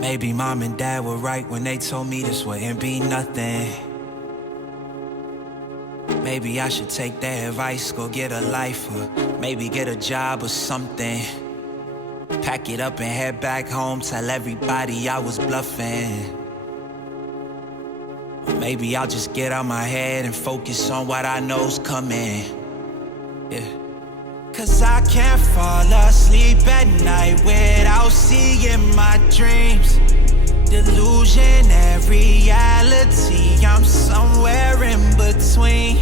Maybe mom and dad were right when they told me this wouldn't be nothing. Maybe I should take their advice, go get a life, or maybe get a job or something. Pack it up and head back home, tell everybody I was bluffing. Or maybe I'll just get out my head and focus on what I know's coming. Yeah. Cause I can't fall asleep at night without seeing my dreams. Delusionary reality, I'm somewhere in between.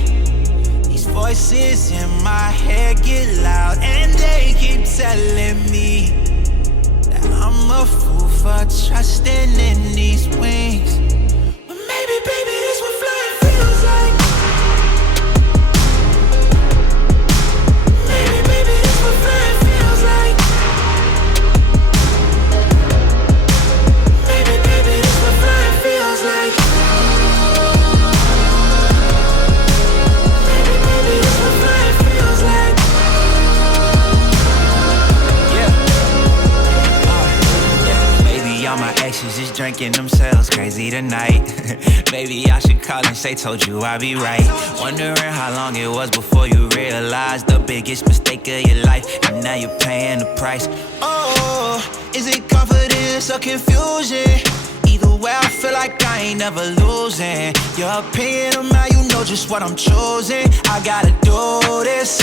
These voices in my head get loud and they keep telling me that I'm a fool for trusting in these wings. But maybe, baby, this what flying feels like. Maybe, baby, this what flying feels like. Maybe, baby, this what flying feels like. Maybe, baby, this what flying feels like. Yeah. Maybe all my exes just drinking themselves crazy tonight. Maybe I should call and say, told you I'd be right. Wondering how long it was before you realized the biggest mistake of your life, and now you're paying the price. Oh, is it confidence or confusion? Either way, I feel like I ain't never losing. Your opinion on how you know just what I'm choosing. I gotta do this,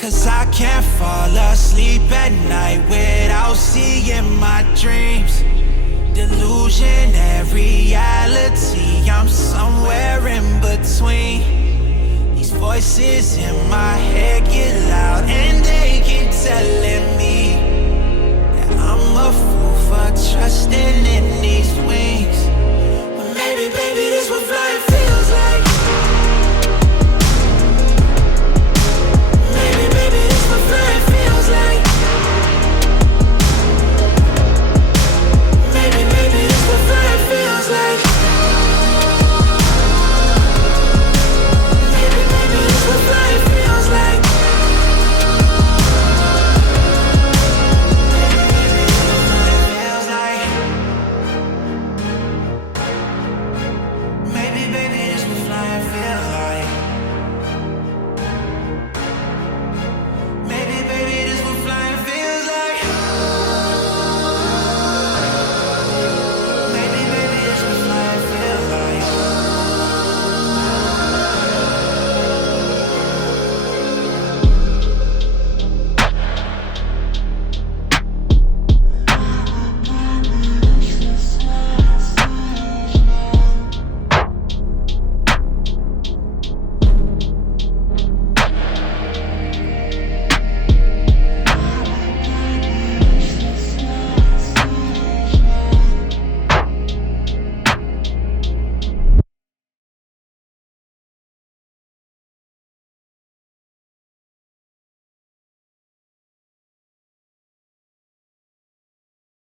cause I can't fall asleep at night without seeing my dreams. Delusionary reality, I'm somewhere in between. These voices in my head get loud and they keep telling me that I'm a fool for trusting